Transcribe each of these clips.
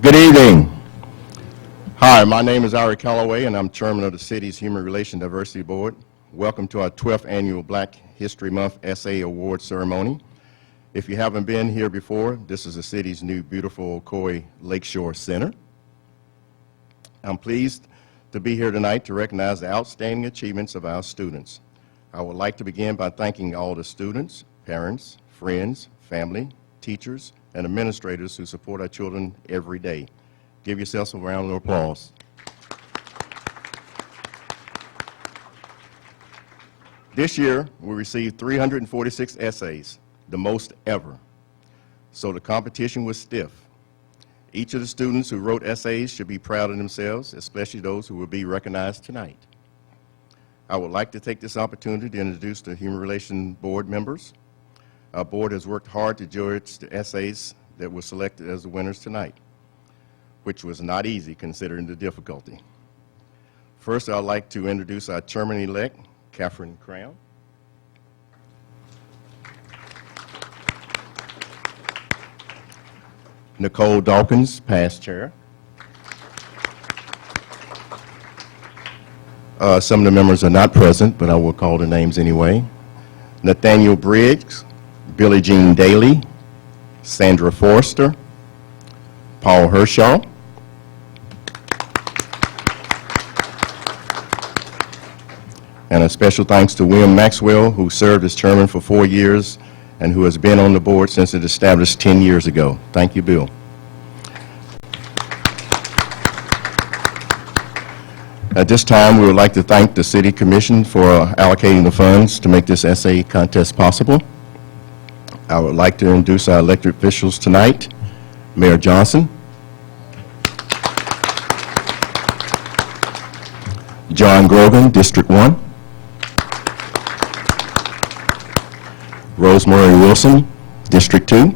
Good evening. Hi, my name is Ari Calloway, and I'm chairman of the city's Human Relations Diversity Board. Welcome to our 12th annual Black History Month Essay Award ceremony. If you haven't been here before, this is the city's new beautiful Ocoee Lakeshore Center. I'm pleased to be here tonight to recognize the outstanding achievements of our students. I would like to begin by thanking all the students, parents, friends, family, teachers, and administrators who support our children every day. Give yourselves a round of applause. This year, we received 346 essays, the most ever. So the competition was stiff. Each of the students who wrote essays should be proud of themselves, especially those who will be recognized tonight. I would like to take this opportunity to introduce the Human Relations Board members. Our board has worked hard to judge the essays that were selected as the winners tonight, which was not easy considering the difficulty. First, I'd like to introduce our chairman-elect, Catherine Crown. Nicole Dawkins, past chair. Some of the members are not present, but I will call the names anyway. Nathaniel Briggs, Billie Jean Daly, Sandra Forrester, Paul Hershaw, and a special thanks to William Maxwell, who served as chairman for 4 years and who has been on the board since it established 10 years ago. Thank you, Bill. At this time, we would like to thank the City Commission for allocating the funds to make this essay contest possible. I would like to introduce our elected officials tonight. Mayor Johnson, John Grogan, District 1, Rosemary Wilson, District 2,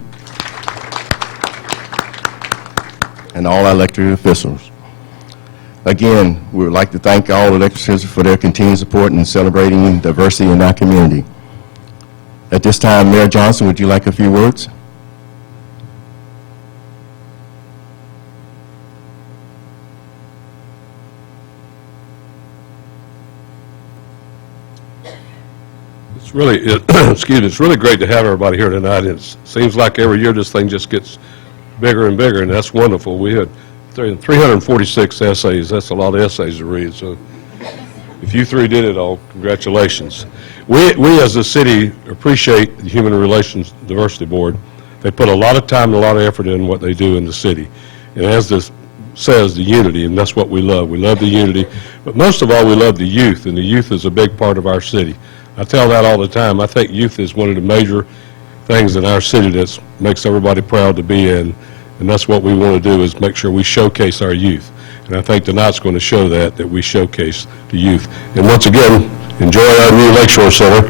and all our elected officials. Again, we would like to thank all elected officials for their continued support in celebrating diversity in our community. At this time, Mayor Johnson, would you like a few words? It's really, it's really great to have everybody here tonight. It seems like every year this thing just gets bigger and bigger, and that's wonderful. We had 346 essays. That's a lot of essays to read. So if you three did it all, congratulations. We as a city appreciate the Human Relations Diversity Board. They put a lot of time and a lot of effort in what they do in the city. And as this says, the unity, and that's what we love. We love the unity, but most of all, we love the youth, and the youth is a big part of our city. I tell that all the time. I think youth is one of the major things in our city that makes everybody proud to be in, and that's what we want to do, is make sure we showcase our youth. And I think tonight's going to show that we showcase the youth. And once again, enjoy our new Lakeshore Center.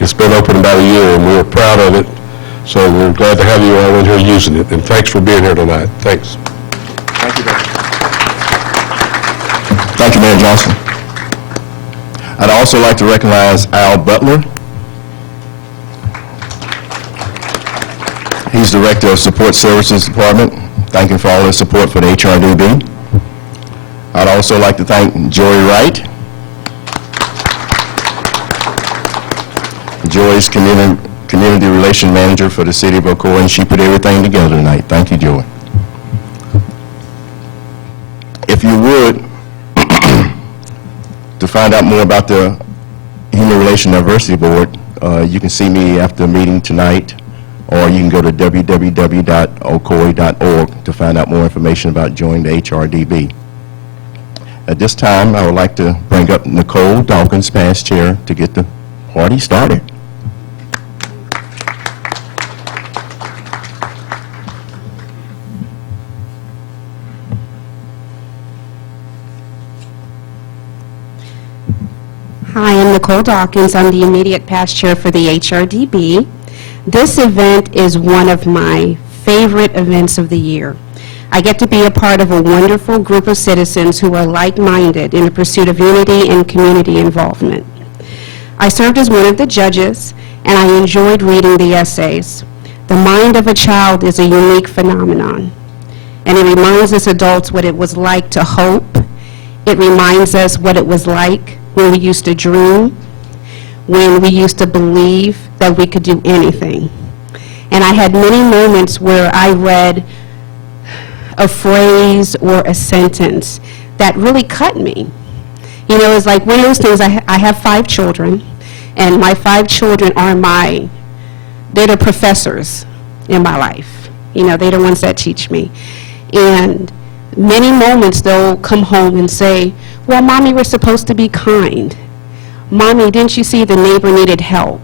It's been open about a year, and we're proud of it. So we're glad to have you all in here using it. And thanks for being here tonight. Thanks. Thank you, Mayor. Thank you, Mayor Johnson. I'd also like to recognize Al Butler. He's Director of Support Services Department. Thank him for all his support for the HRDB. I'd also like to thank Joy Wright. Joy's Community Relations Manager for the City of Ocoee, and she put everything together tonight. Thank you, Joy. If you would, to find out more about the Human Relations Diversity Board, you can see me after the meeting tonight, or you can go to www.ocoee.org to find out more information about joining the HRDB. At this time, I would like to bring up Nicole Dawkins, past chair, to get the party started. Hi, I'm Nicole Dawkins. I'm the immediate past chair for the HRDB. This event is one of my favorite events of the year. I get to be a part of a wonderful group of citizens who are like-minded in the pursuit of unity and community involvement. I served as one of the judges, and I enjoyed reading the essays. The mind of a child is a unique phenomenon. And it reminds us adults what it was like to hope. It reminds us what it was like when we used to dream, when we used to believe that we could do anything. And I had many moments where I read a phrase or a sentence that really cut me. You know, it's like one of those things, I have 5 children, and my 5 children are they're the professors in my life. You know, they're the ones that teach me. And many moments they'll come home and say, well, Mommy, we're supposed to be kind. Mommy, didn't you see the neighbor needed help?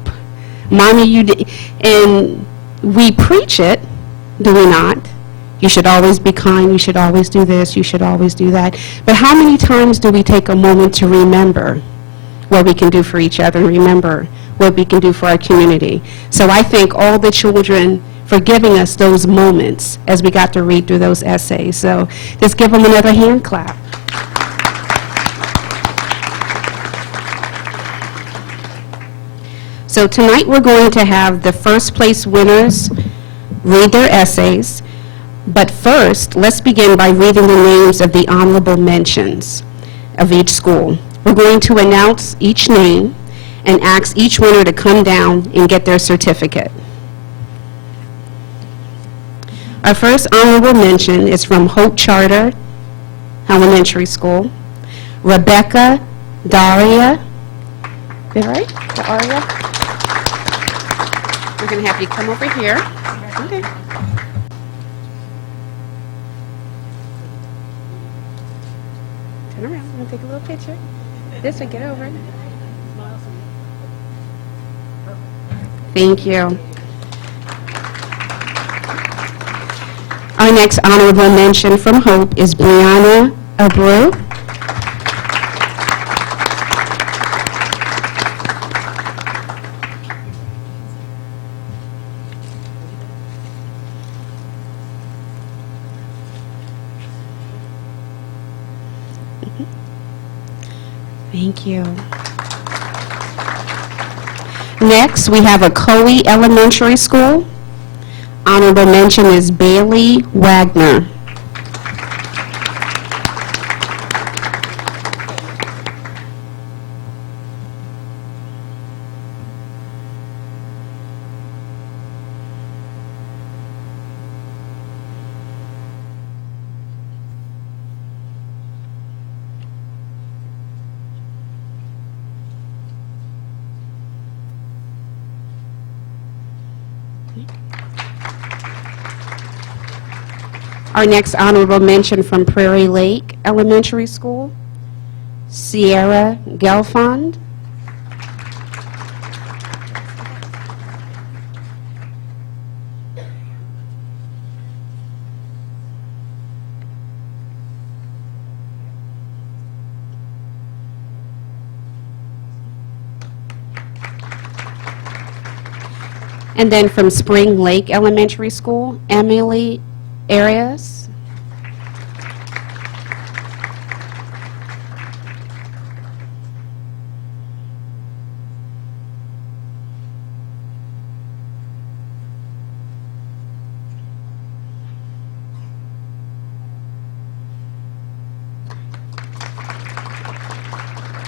Mommy, you did. And we preach it, do we not? You should always be kind, you should always do this, you should always do that. But how many times do we take a moment to remember what we can do for each other, and remember what we can do for our community? So I thank all the children for giving us those moments as we got to read through those essays. So just give them another hand clap. So tonight we're going to have the first place winners read their essays. But first, let's begin by reading the names of the honorable mentions of each school. We're going to announce each name and ask each winner to come down and get their certificate. Our first honorable mention is from Hope Charter Elementary School. Rebecca Daria. Is that right? Daria? We're going to have you come over here. Okay. Turn around. I'm going to take a little picture. This way, get over. Thank you. Our next honorable mention from Hope is Brianna Abreu. Thank you. Next, we have Ocoee Elementary School. Honorable mention is Bailey Wagner. Our next honorable mention from Prairie Lake Elementary School, Sierra Gelfond. And then from Spring Lake Elementary School, Emily Arias.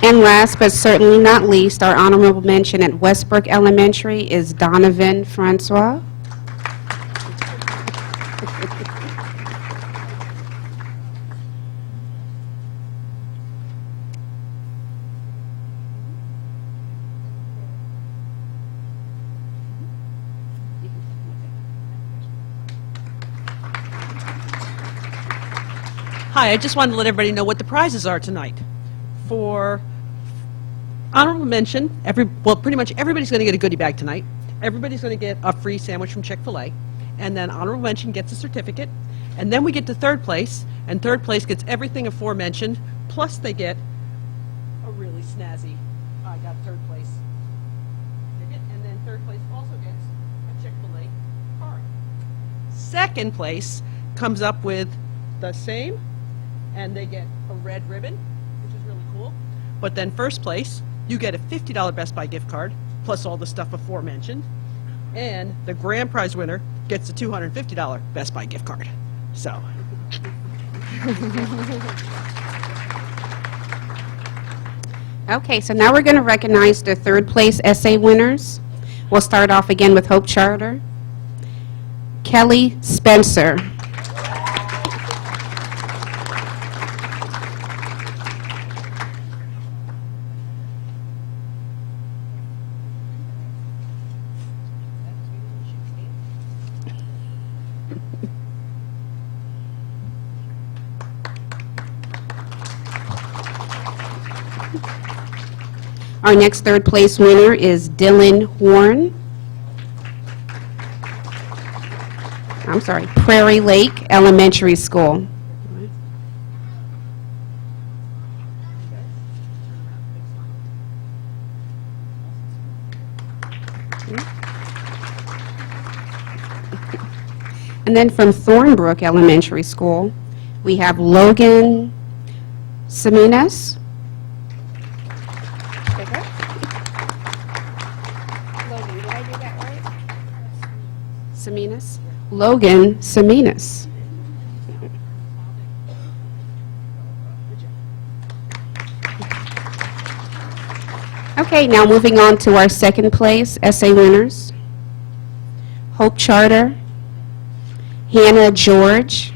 And last but certainly not least, our honorable mention at Westbrook Elementary is Donovan Francois. Hi, I just wanted to let everybody know what the prizes are tonight. For honorable mention, pretty much everybody's going to get a goodie bag tonight. Everybody's going to get a free sandwich from Chick-fil-A. And then honorable mention gets a certificate. And then we get to third place, and third place gets everything aforementioned, plus they get a really snazzy, I got third place ticket. And then third place also gets a Chick-fil-A card. Second place comes up with the same, and they get a red ribbon, which is really cool. But then first place, you get a $50 Best Buy gift card, plus all the stuff aforementioned. And the grand prize winner gets a $250 Best Buy gift card. So Okay, so now we're going to recognize the third place essay winners. We'll start off again with Hope Charter. Kelly Spencer. Our next third place winner is Dylan Horn. I'm sorry, Prairie Lake Elementary School. And then from Thornbrook Elementary School, we have Logan Seminas. Seminas? Logan Seminas. Okay, now moving on to our second place essay winners. Hope Charter, Hannah George.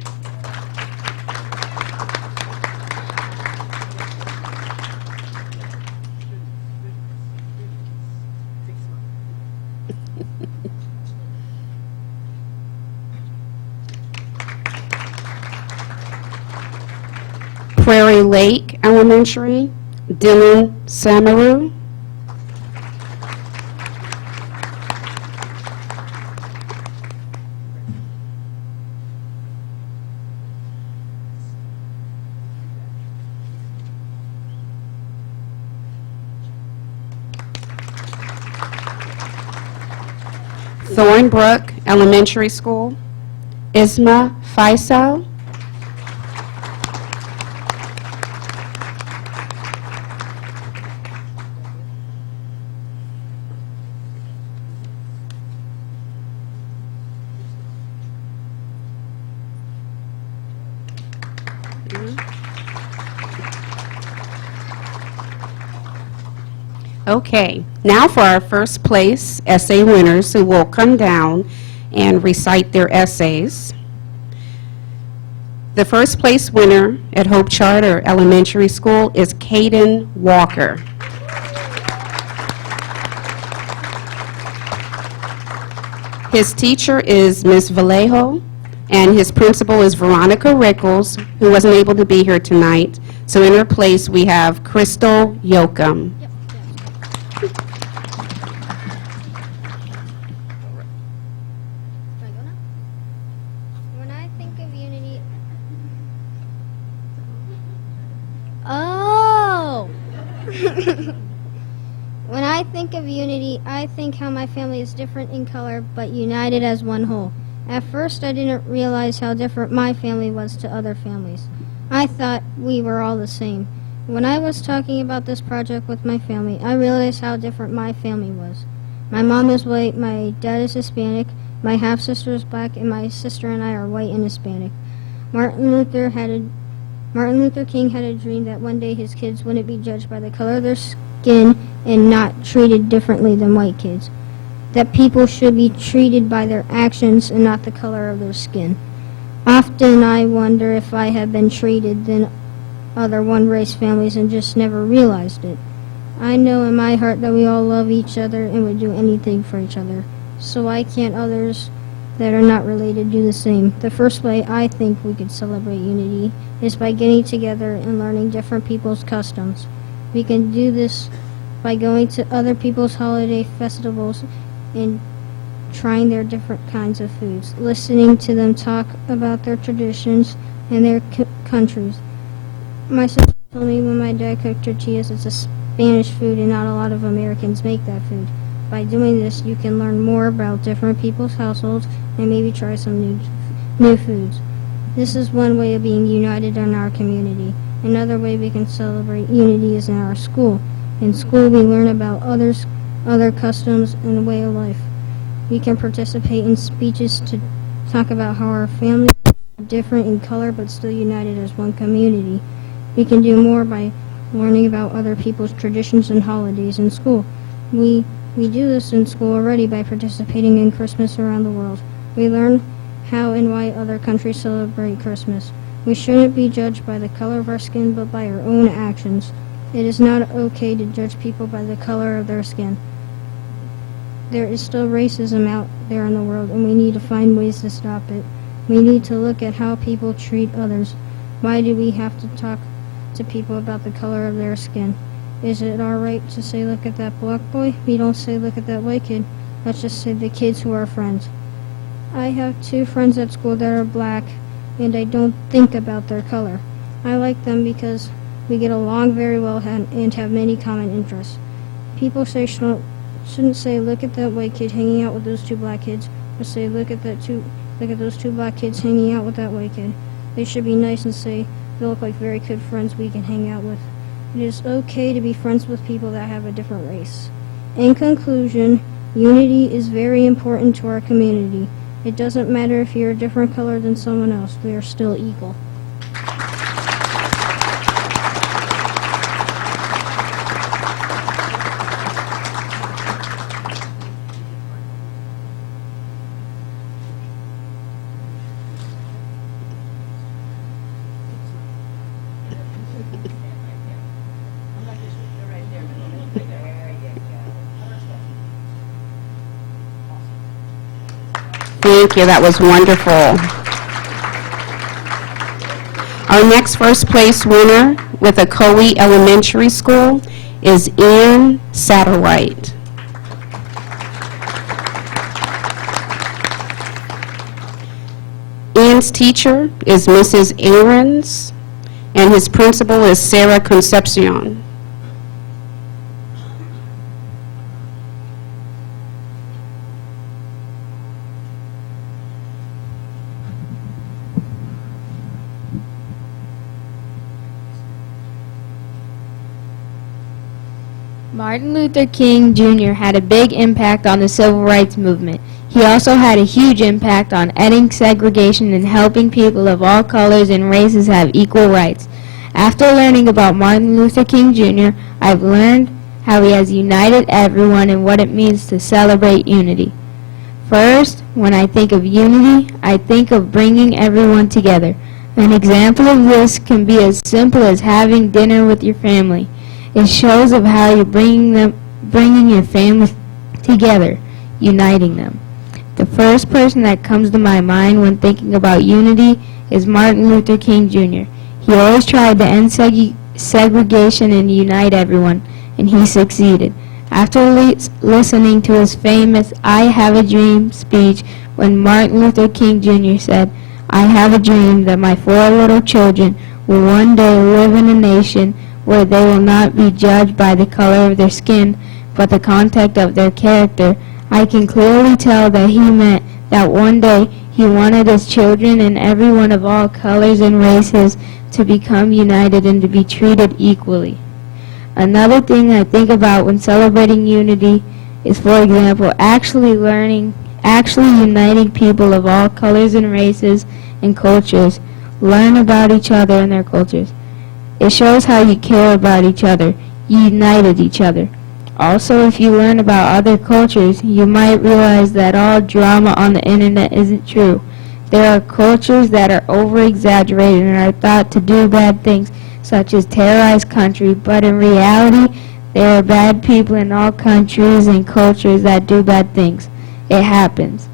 Prairie Lake Elementary, Dylan Samaru. Thornbrook Elementary School, Isma Faisal. Okay, now for our first place essay winners who will come down and recite their essays. The first place winner at Hope Charter Elementary School is Caden Walker. His teacher is Ms. Vallejo, and his principal is Veronica Rickles, who wasn't able to be here tonight. So in her place, we have Crystal Yoakum. When I think of unity, oh! When I think of unity, I think how my family is different in color, but united as one whole. At first, I didn't realize how different my family was to other families. I thought we were all the same. When I was talking about this project with my family, I realized how different my family was. My mom is white, my dad is Hispanic, my half-sister is black, and my sister and I are white and Hispanic. Martin Luther King had a dream that one day his kids wouldn't be judged by the color of their skin and not treated differently than white kids. That people should be treated by their actions and not the color of their skin. Often I wonder if I have been treated than other one-race families and just never realized it. I know in my heart that we all love each other and would do anything for each other. So why can't others that are not related do the same? The first way I think we could celebrate unity is by getting together and learning different people's customs. We can do this by going to other people's holiday festivals and trying their different kinds of foods, listening to them talk about their traditions and their countries. My sister told me when my dad cooked tortillas, it's a Spanish food and not a lot of Americans make that food. By doing this, you can learn more about different people's households and maybe try some new foods. This is one way of being united in our community. Another way we can celebrate unity is in our school. In school, we learn about other customs and way of life. We can participate in speeches to talk about how our family different in color but still united as one community. We can do more by learning about other people's traditions and holidays in school. We do this in school already by participating in Christmas around the world. We learn how and why other countries celebrate Christmas. We shouldn't be judged by the color of our skin but by our own actions. It is not okay to judge people by the color of their skin. There is still racism out there in the world, and we need to find ways to stop it. We need to look at how people treat others. Why do we have to talk to people about the color of their skin? Is it all right to say, look at that black boy? We don't say, look at that white kid. Let's just say the kids who are friends. I have 2 friends at school that are black, and I don't think about their color. I like them because we get along very well and have many common interests. People shouldn't say, look at that white kid hanging out with those 2 black kids, but say, look at those 2 black kids hanging out with that white kid. They should be nice and say, they look like very good friends we can hang out with. It is okay to be friends with people that have a different race. In conclusion, unity is very important to our community. It doesn't matter if you're a different color than someone else, we are still equal. Thank you, that was wonderful. Our next first place winner with Ocoee Elementary School is Ian Satterwhite. Ian's teacher is Mrs. Aarons, and his principal is Sarah Concepcion. Martin Luther King Jr. had a big impact on the civil rights movement. He also had a huge impact on ending segregation and helping people of all colors and races have equal rights. After learning about Martin Luther King Jr., I've learned how he has united everyone and what it means to celebrate unity. First, when I think of unity, I think of bringing everyone together. An example of this can be as simple as having dinner with your family. It shows of how you're bringing your family together, uniting them. The first person that comes to my mind when thinking about unity is Martin Luther King Jr. He always tried to end segregation and unite everyone, and he succeeded. After listening to his famous I Have a Dream speech when Martin Luther King Jr. said, I have a dream that my 4 little children will one day live in a nation where they will not be judged by the color of their skin, but the content of their character, I can clearly tell that he meant that one day he wanted his children and everyone of all colors and races to become united and to be treated equally. Another thing I think about when celebrating unity is, for example, actually uniting people of all colors and races and cultures. Learn about each other and their cultures. It shows how you care about each other. You united each other. Also, if you learn about other cultures, you might realize that all drama on the internet isn't true. There are cultures that are over-exaggerated and are thought to do bad things, such as terrorize country, but in reality, there are bad people in all countries and cultures that do bad things. It happens.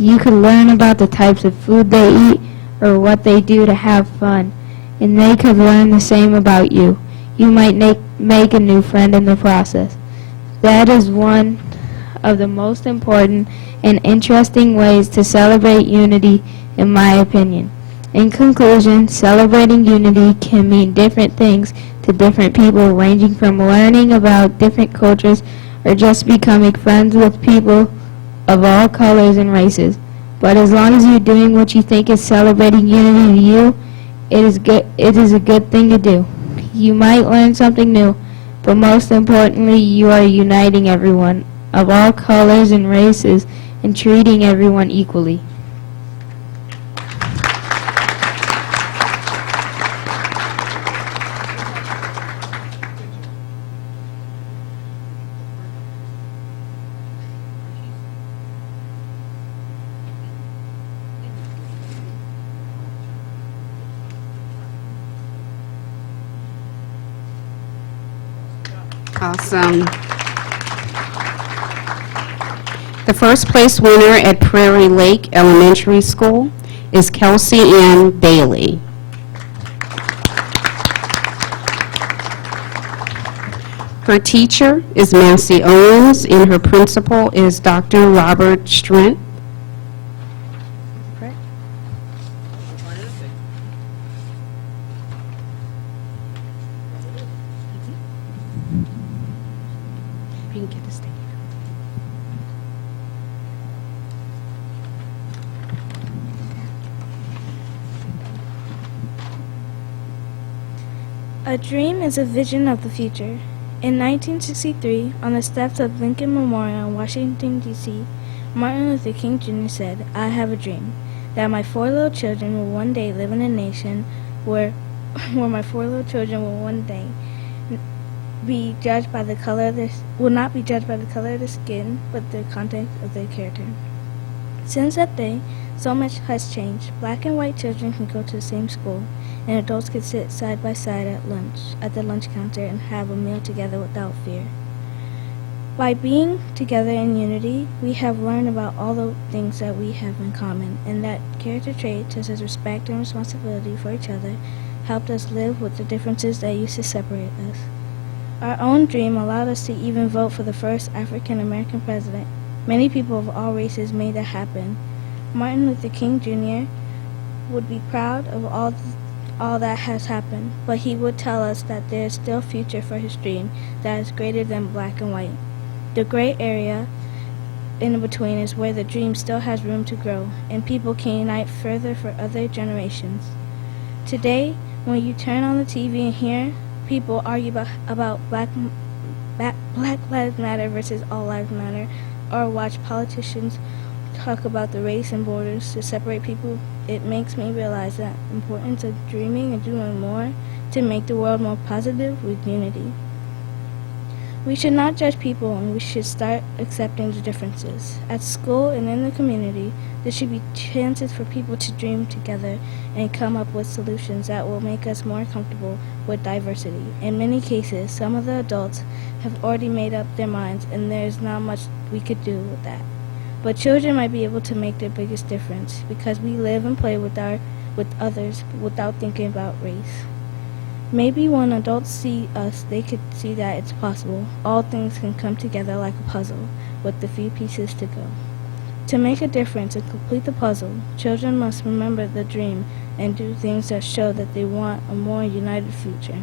You can learn about the types of food they eat or what they do to have fun, and they could learn the same about you. You might make a new friend in the process. That is one of the most important and interesting ways to celebrate unity, in my opinion. In conclusion, celebrating unity can mean different things to different people, ranging from learning about different cultures or just becoming friends with people of all colors and races. But as long as you're doing what you think is celebrating unity to you, it is a good thing to do. You might learn something new, but most importantly, you are uniting everyone of all colors and races and treating everyone equally. Awesome. The first place winner at Prairie Lake Elementary School is Kelsey Ann Bailey. Her teacher is Massey Owens, and her principal is Dr. Robert Strent. If you can get this thing. A dream is a vision of the future. In 1963, on the steps of Lincoln Memorial in Washington, D.C., Martin Luther King Jr. said, "I have a dream that my four little children will one day live in a nation where my four little children will one day be judged by the color of their, will not be judged by the color of their skin, but the content of their character." Since that day, so much has changed. Black and white children can go to the same school, and adults can sit side by side at the lunch counter and have a meal together without fear. By being together in unity, we have learned about all the things that we have in common, and that character traits such as respect and responsibility for each other helped us live with the differences that used to separate us. Our own dream allowed us to even vote for the first African American president. Many people of all races made that happen. Martin Luther King Jr. would be proud of all that has happened, but he would tell us that there is still a future for his dream that is greater than black and white. The gray area in between is where the dream still has room to grow, and people can unite further for other generations. Today, when you turn on the TV and hear people argue about Black Lives Matter versus All Lives Matter, or watch politicians talk about the race and borders to separate people, it makes me realize the importance of dreaming and doing more to make the world more positive with unity. We should not judge people, and we should start accepting the differences. At school and in the community, there should be chances for people to dream together and come up with solutions that will make us more comfortable with diversity. In many cases, some of the adults have already made up their minds, and there's not much we could do with that. But children might be able to make their biggest difference because we live and play with others without thinking about race. Maybe when adults see us, they could see that it's possible. All things can come together like a puzzle with a few pieces to go. To make a difference and complete the puzzle, children must remember the dream and do things that show that they want a more united future.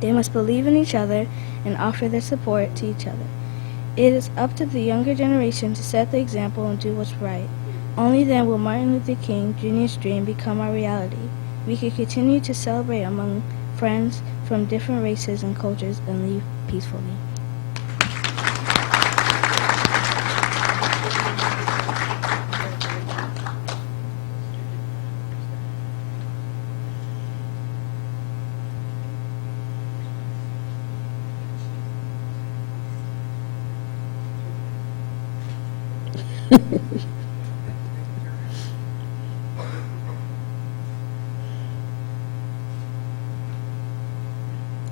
They must believe in each other and offer their support to each other. It is up to the younger generation to set the example and do what's right. Only then will Martin Luther King Jr.'s dream become our reality. We can continue to celebrate among friends from different races and cultures and live peacefully.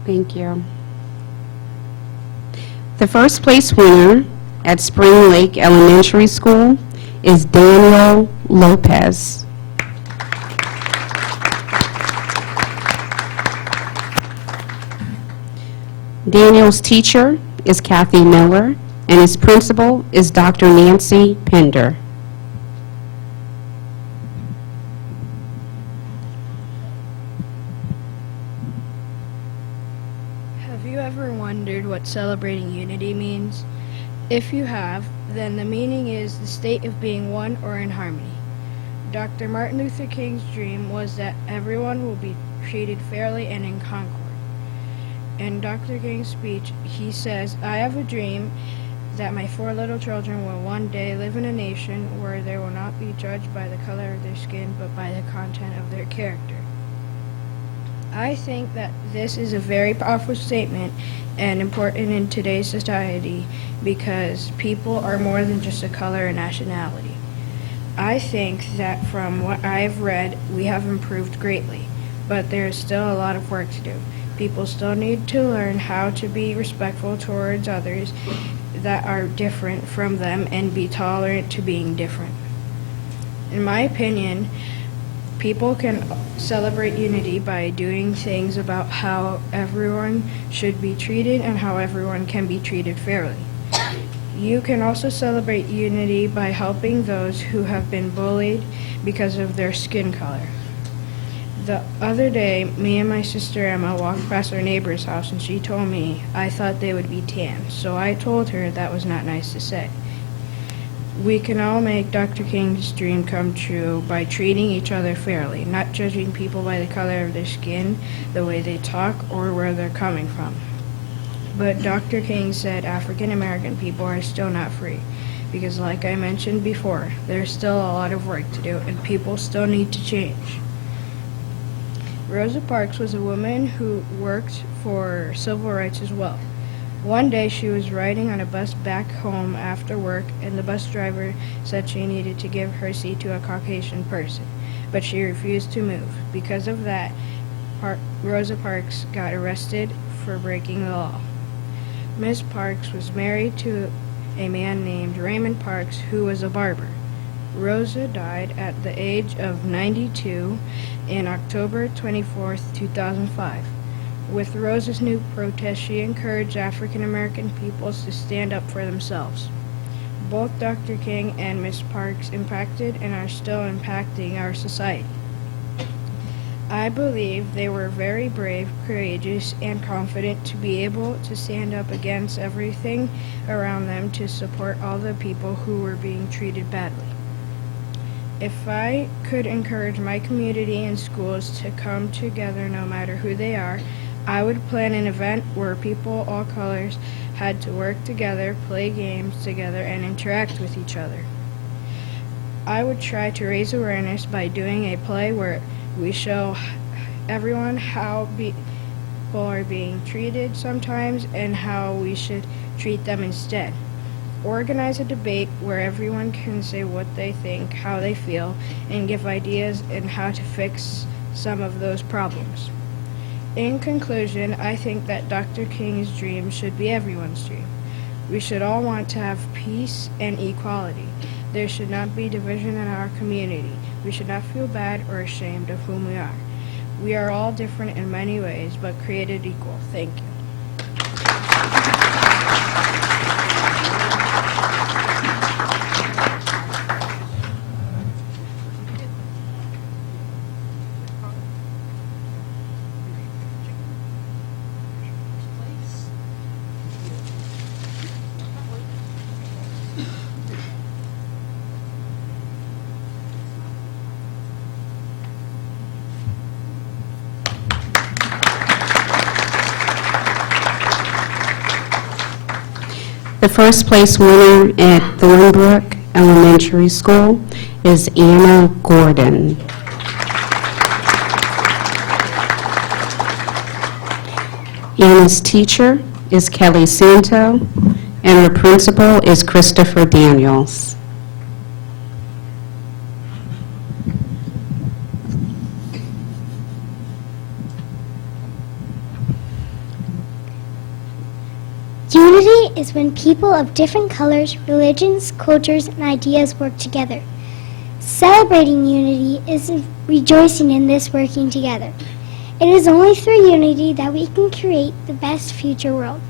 Thank you. The first place winner at Spring Lake Elementary School is Daniel Lopez. Daniel's teacher is Kathy Miller, and his principal is Dr. Nancy Pender. Have you ever wondered what celebrating unity means? If you have, then the meaning is the state of being one or in harmony. Dr. Martin Luther King's dream was that everyone will be treated fairly and in concord. In Dr. King's speech, he says, "I have a dream that my four little children will one day live in a nation where they will not be judged by the color of their skin, but by the content of their character." I think that this is a very powerful statement and important in today's society because people are more than just a color or nationality. I think that from what I've read, we have improved greatly, but there is still a lot of work to do. People still need to learn how to be respectful towards others that are different from them and be tolerant to being different. In my opinion, people can celebrate unity by doing things about how everyone should be treated and how everyone can be treated fairly. You can also celebrate unity by helping those who have been bullied because of their skin color. The other day, me and my sister Emma walked past our neighbor's house and she told me I thought they would be tan, so I told her that was not nice to say. We can all make Dr. King's dream come true by treating each other fairly, not judging people by the color of their skin, the way they talk, or where they're coming from. But Dr. King said African American people are still not free, because like I mentioned before, there's still a lot of work to do and people still need to change. Rosa Parks was a woman who worked for civil rights as well. One day she was riding on a bus back home after work and the bus driver said she needed to give her seat to a Caucasian person, but she refused to move. Because of that, Rosa Parks got arrested for breaking the law. Ms. Parks was married to a man named Raymond Parks who was a barber. Rosa died at the age of 92 on October 24, 2005. With Rosa's new protest, she encouraged African American peoples to stand up for themselves. Both Dr. King and Ms. Parks impacted and are still impacting our society. I believe they were very brave, courageous, and confident to be able to stand up against everything around them to support all the people who were being treated badly. If I could encourage my community and schools to come together no matter who they are, I would plan an event where people all colors had to work together, play games together, and interact with each other. I would try to raise awareness by doing a play where we show everyone how people are being treated sometimes and how we should treat them instead. Organize a debate where everyone can say what they think, how they feel, and give ideas on how to fix some of those problems. In conclusion, I think that Dr. King's dream should be everyone's dream. We should all want to have peace and equality. There should not be division in our community. We should not feel bad or ashamed of whom we are. We are all different in many ways, but created equal. Thank you. The first place winner at Thornbrook Elementary School is Anna Gordon. Anna's teacher is Kelly Santo, and her principal is Christopher Daniels. Unity is when people of different colors, religions, cultures, and ideas work together. Celebrating unity is rejoicing in this working together. It is only through unity that we can create the best future world.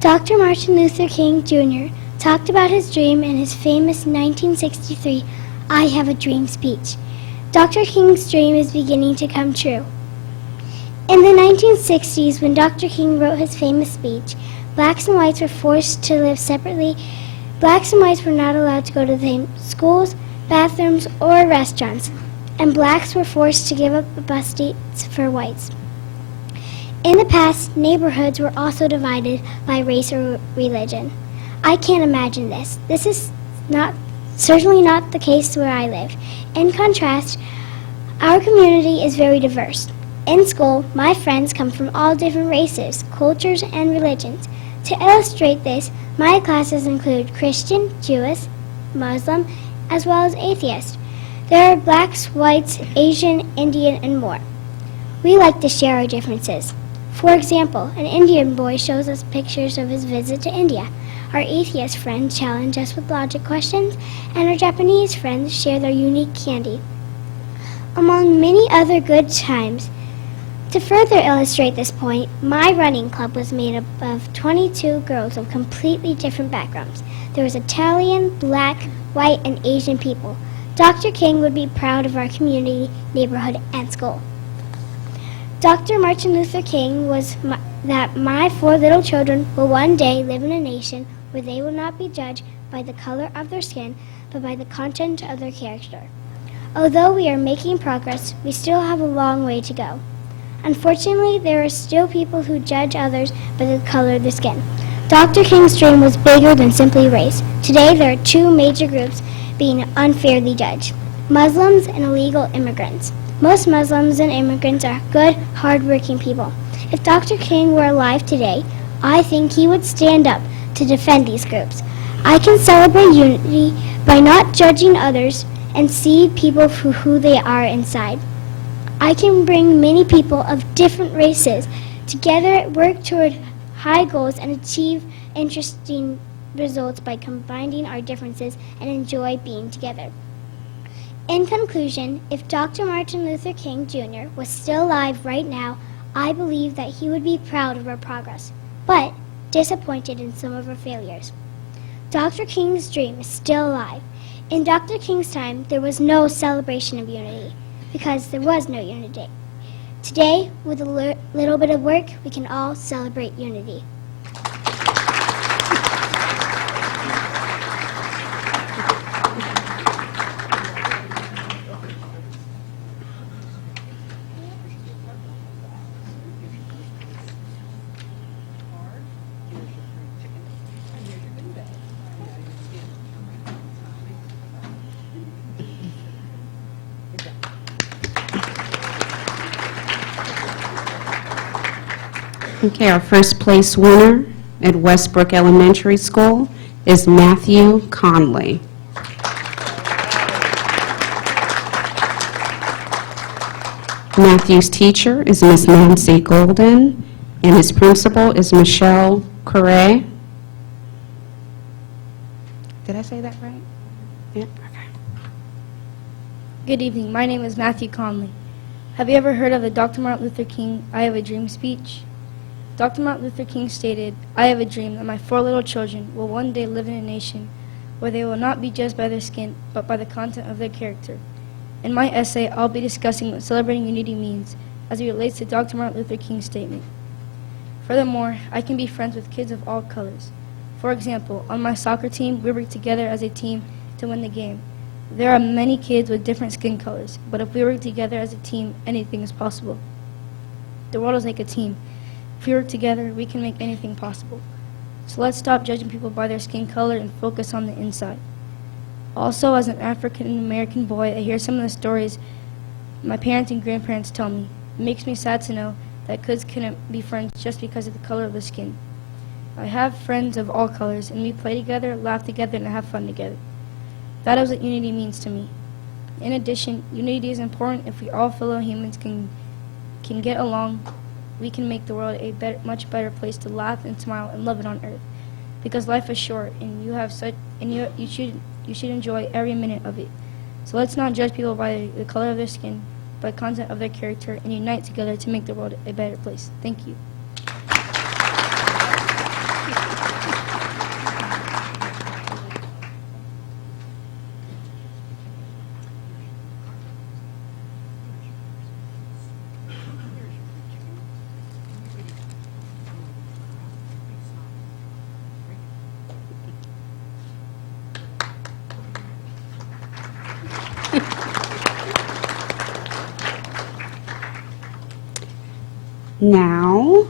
Dr. Martin Luther King Jr. talked about his dream in his famous 1963 I Have a Dream speech. Dr. King's dream is beginning to come true. In the 1960s, when Dr. King wrote his famous speech, blacks and whites were forced to live separately. Blacks and whites were not allowed to go to the same schools, bathrooms, or restaurants, and blacks were forced to give up the bus seats for whites. In the past, neighborhoods were also divided by race or religion. I can't imagine this. This is certainly not the case where I live. In contrast, our community is very diverse. In school, my friends come from all different races, cultures, and religions. To illustrate this, my classes include Christian, Jewish, Muslim, as well as atheist. There are blacks, whites, Asian, Indian, and more. We like to share our differences. For example, an Indian boy shows us pictures of his visit to India. Our atheist friends challenge us with logic questions, and our Japanese friends share their unique candy. Among many other good times, to further illustrate this point, my running club was made up of 22 girls of completely different backgrounds. There was Italian, black, white, and Asian people. Dr. King would be proud of our community, neighborhood, and school. Dr. Martin Luther King was that my 4 little children will one day live in a nation where they will not be judged by the color of their skin, but by the content of their character. Although we are making progress, we still have a long way to go. Unfortunately, there are still people who judge others by the color of their skin. Dr. King's dream was bigger than simply race. Today, there are 2 major groups being unfairly judged: Muslims and illegal immigrants. Most Muslims and immigrants are good, hard-working people. If Dr. King were alive today, I think he would stand up to defend these groups. I can celebrate unity by not judging others and see people for who they are inside. I can bring many people of different races together, work toward high goals, and achieve interesting results by combining our differences and enjoy being together. In conclusion, if Dr. Martin Luther King Jr. was still alive right now, I believe that he would be proud of our progress, but disappointed in some of our failures. Dr. King's dream is still alive. In Dr. King's time, there was no celebration of unity, because there was no unity. Today, with a little bit of work, we can all celebrate unity. Okay, our first place winner at Westbrook Elementary School is Matthew Conley. Matthew's teacher is Miss Nancy Golden, and his principal is Michelle Correa. Did I say that right? Yeah, okay. Good evening. My name is Matthew Conley. Have you ever heard of the Dr. Martin Luther King I Have a Dream speech? Dr. Martin Luther King stated, "I have a dream that my 4 little children will one day live in a nation where they will not be judged by their skin, but by the content of their character." In my essay, I'll be discussing what celebrating unity means as it relates to Dr. Martin Luther King's statement. Furthermore, I can be friends with kids of all colors. For example, on my soccer team, we work together as a team to win the game. There are many kids with different skin colors, but if we work together as a team, anything is possible. The world is like a team. If we work together, we can make anything possible. So let's stop judging people by their skin color and focus on the inside. Also, as an African-American boy, I hear some of the stories my parents and grandparents tell me. It makes me sad to know that kids couldn't be friends just because of the color of the skin. I have friends of all colors, and we play together, laugh together, and have fun together. That is what unity means to me. In addition, unity is important if we all fellow humans can get along. We can make the world a much better place to laugh and smile and love it on earth. Because life is short, and you should enjoy every minute of it. So let's not judge people by the color of their skin, by the content of their character, and unite together to make the world a better place. Thank you. Now,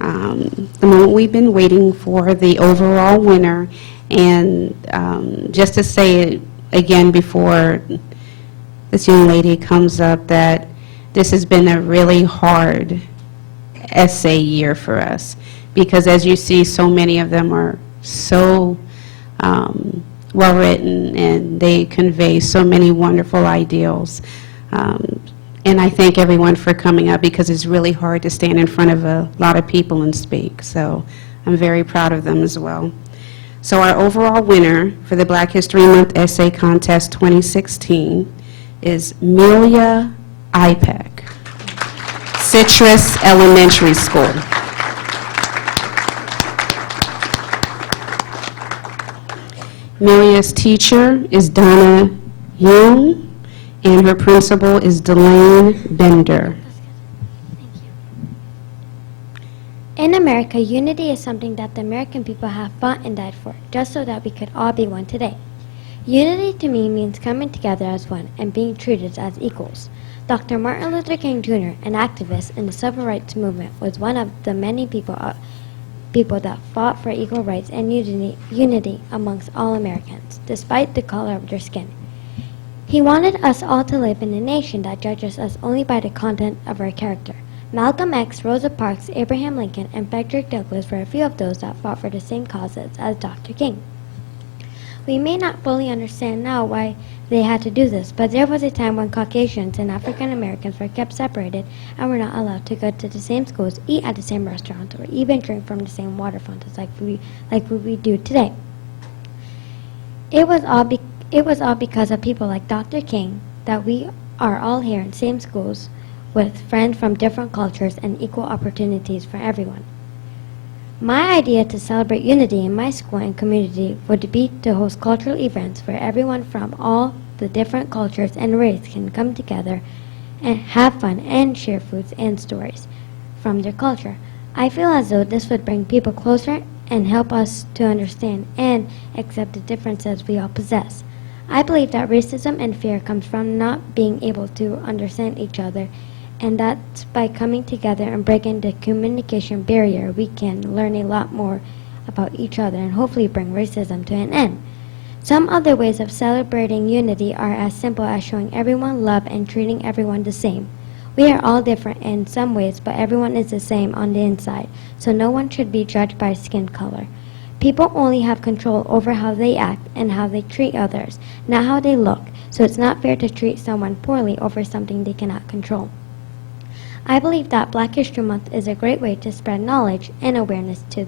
the moment we've been waiting for, the overall winner, and just to say it again before this young lady comes up, that this has been a really hard essay year for us, because as you see, so many of them are so well written, and they convey so many wonderful ideals. And I thank everyone for coming up because it's really hard to stand in front of a lot of people and speak. So I'm very proud of them as well. So our overall winner for the Black History Month Essay Contest 2016 is Melia Ipek, Citrus Elementary School. Melia's teacher is Donna Young, and her principal is Delane Bender. In America, unity is something that the American people have fought and died for, just so that we could all be one today. Unity to me means coming together as one and being treated as equals. Dr. Martin Luther King Jr., an activist in the civil rights movement, was one of the many people that fought for equal rights and unity amongst all Americans, despite the color of their skin. He wanted us all to live in a nation that judges us only by the content of our character. Malcolm X, Rosa Parks, Abraham Lincoln, and Frederick Douglass were a few of those that fought for the same causes as Dr. King. We may not fully understand now why they had to do this, but there was a time when Caucasians and African Americans were kept separated and were not allowed to go to the same schools, eat at the same restaurants, or even drink from the same water fountains like we do today. It was all because of people like Dr. King that we are all here in same schools with friends from different cultures and equal opportunities for everyone. My idea to celebrate unity in my school and community would be to host cultural events where everyone from all the different cultures and races can come together and have fun and share foods and stories from their culture. I feel as though this would bring people closer and help us to understand and accept the differences we all possess. I believe that racism and fear comes from not being able to understand each other, and that's by coming together and breaking the communication barrier, we can learn a lot more about each other and hopefully bring racism to an end. Some other ways of celebrating unity are as simple as showing everyone love and treating everyone the same. We are all different in some ways, but everyone is the same on the inside, so no one should be judged by skin color. People only have control over how they act and how they treat others, not how they look, so it's not fair to treat someone poorly over something they cannot control. I believe that Black History Month is a great way to spread knowledge and awareness to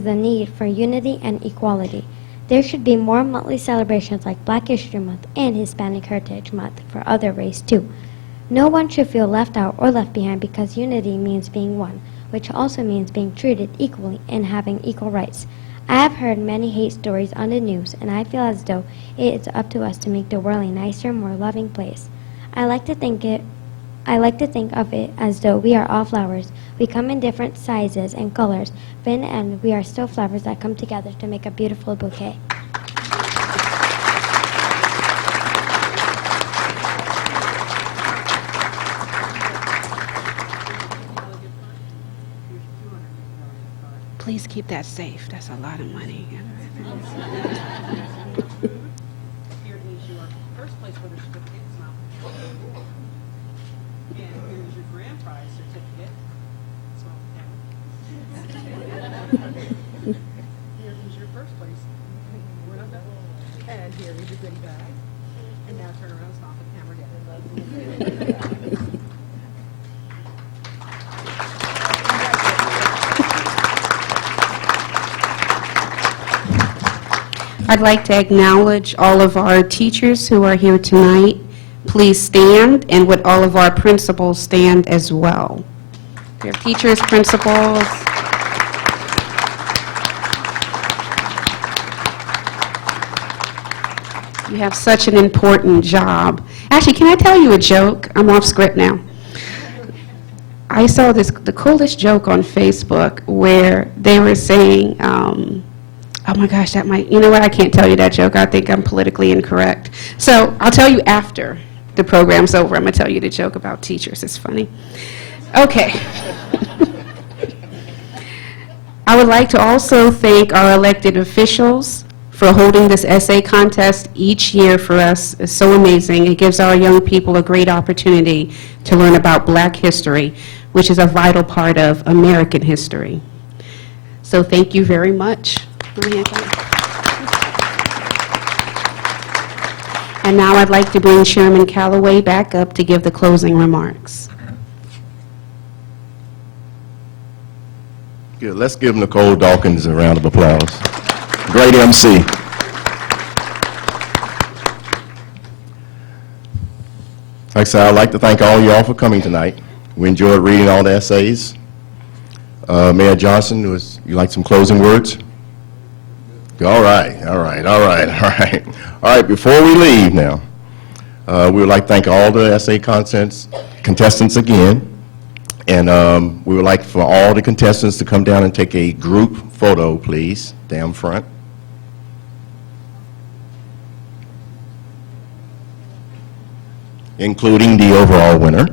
the need for unity and equality. There should be more monthly celebrations like Black History Month and Hispanic Heritage Month for other races too. No one should feel left out or left behind because unity means being one, which also means being treated equally and having equal rights. I have heard many hate stories on the news, and I feel as though it is up to us to make the world a nicer, more loving place. I like to think of it as though we are all flowers. We come in different sizes and colors, but in the end, we are still flowers that come together to make a beautiful bouquet. Please keep that safe. That's a lot of money. Here is your first place winner certificate. And here's your grand prize certificate. Here is your first place. We're not done. And here is your goodie bag. And now turn around and stop the camera again. I'd like to acknowledge all of our teachers who are here tonight. Please stand, and would all of our principals stand as well. Your teachers, principals. You have such an important job. Actually, can I tell you a joke? I'm off script now. I saw the coolest joke on Facebook where they were saying, oh my gosh, that might, you know what, I can't tell you that joke. I think I'm politically incorrect. So I'll tell you after the program's over. I'm going to tell you the joke about teachers. It's funny. Okay. I would like to also thank our elected officials for holding this essay contest each year for us. It's so amazing. It gives our young people a great opportunity to learn about Black history, which is a vital part of American history. So thank you very much. And now I'd like to bring Chairman Callaway back up to give the closing remarks. Good. Let's give Nicole Dawkins a round of applause. Great MC. Like I said, I'd like to thank all y'all for coming tonight. We enjoyed reading all the essays. Mayor Johnson, you like some closing words? All right, all right, all right, all right. All right, before we leave now, we would like to thank all the essay contestants again. And we would like for all the contestants to come down and take a group photo, please, down front. Including the overall winner.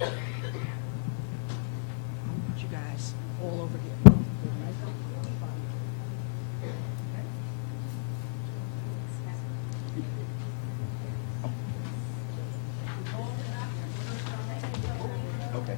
You guys all over here. Okay.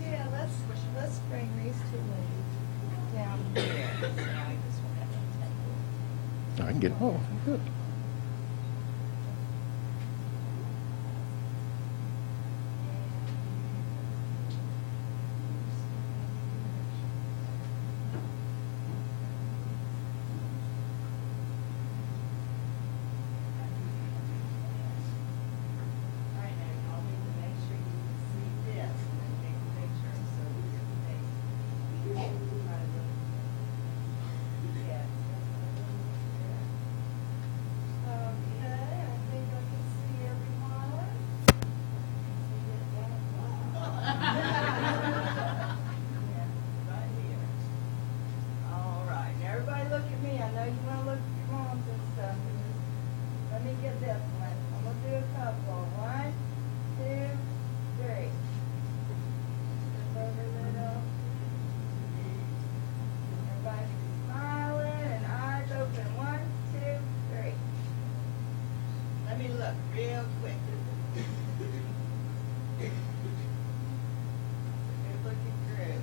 Yeah, let's bring these two ladies down here. I can get, oh, good. All right, now everybody look at me. I know you want to look at your moms and stuff. Let me get this one. I'm going to do a couple. 1, 2, 3. Step over little. Everybody smiling and eyes open. 1, 2, 3. Let me look real quick. Good looking group.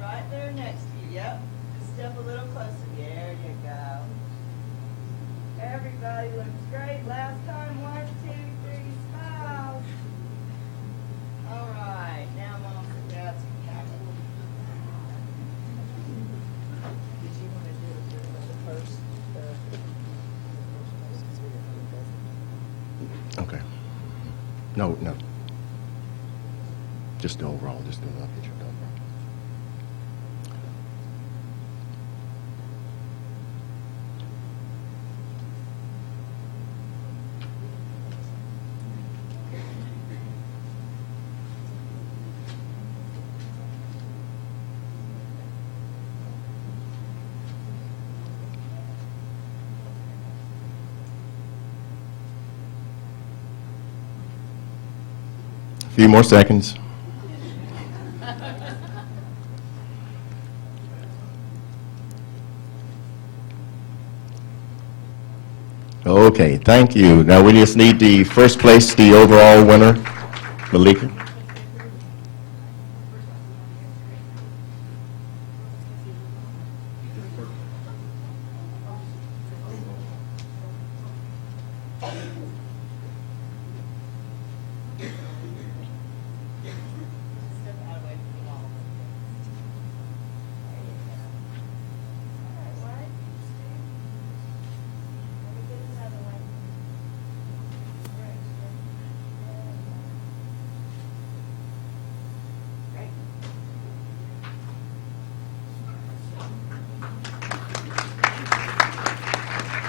Right there next to you, yep. Just step a little closer. There you go. Everybody looks great. Last time, 1, 2, 3, smiles. All right, now moms and dads can have it. Did you want to do it with the first? Okay. No, no. Just the overall, just do another picture of the overall. A few more seconds. Okay, thank you. Now we just need the first place, the overall winner, Malika.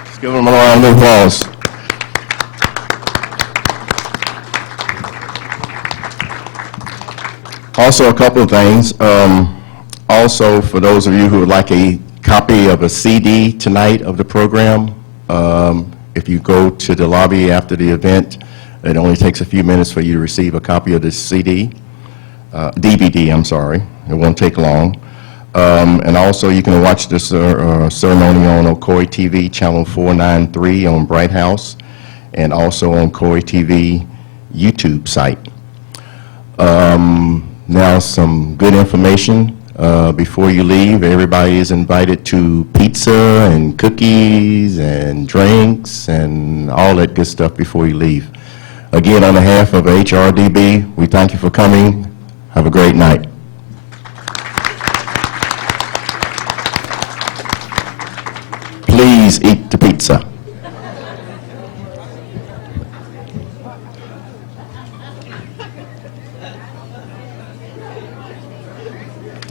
Let's give them a round of applause. Also, a couple of things. Also, for those of you who would like a copy of a CD tonight of the program, if you go to the lobby after the event, it only takes a few minutes for you to receive a copy of this CD, DVD, I'm sorry. It won't take long. And also, you can watch this ceremony on Ocoee TV, channel 493 on Bright House, and also on Ocoee TV YouTube site. Now, some good information. Before you leave, everybody is invited to pizza and cookies and drinks and all that good stuff before you leave. Again, on behalf of HRDB, we thank you for coming. Have a great night. Please eat the pizza.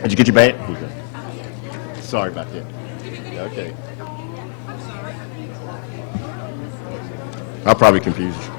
Did you get your bag? Sorry about that. Okay. I'll probably confuse you.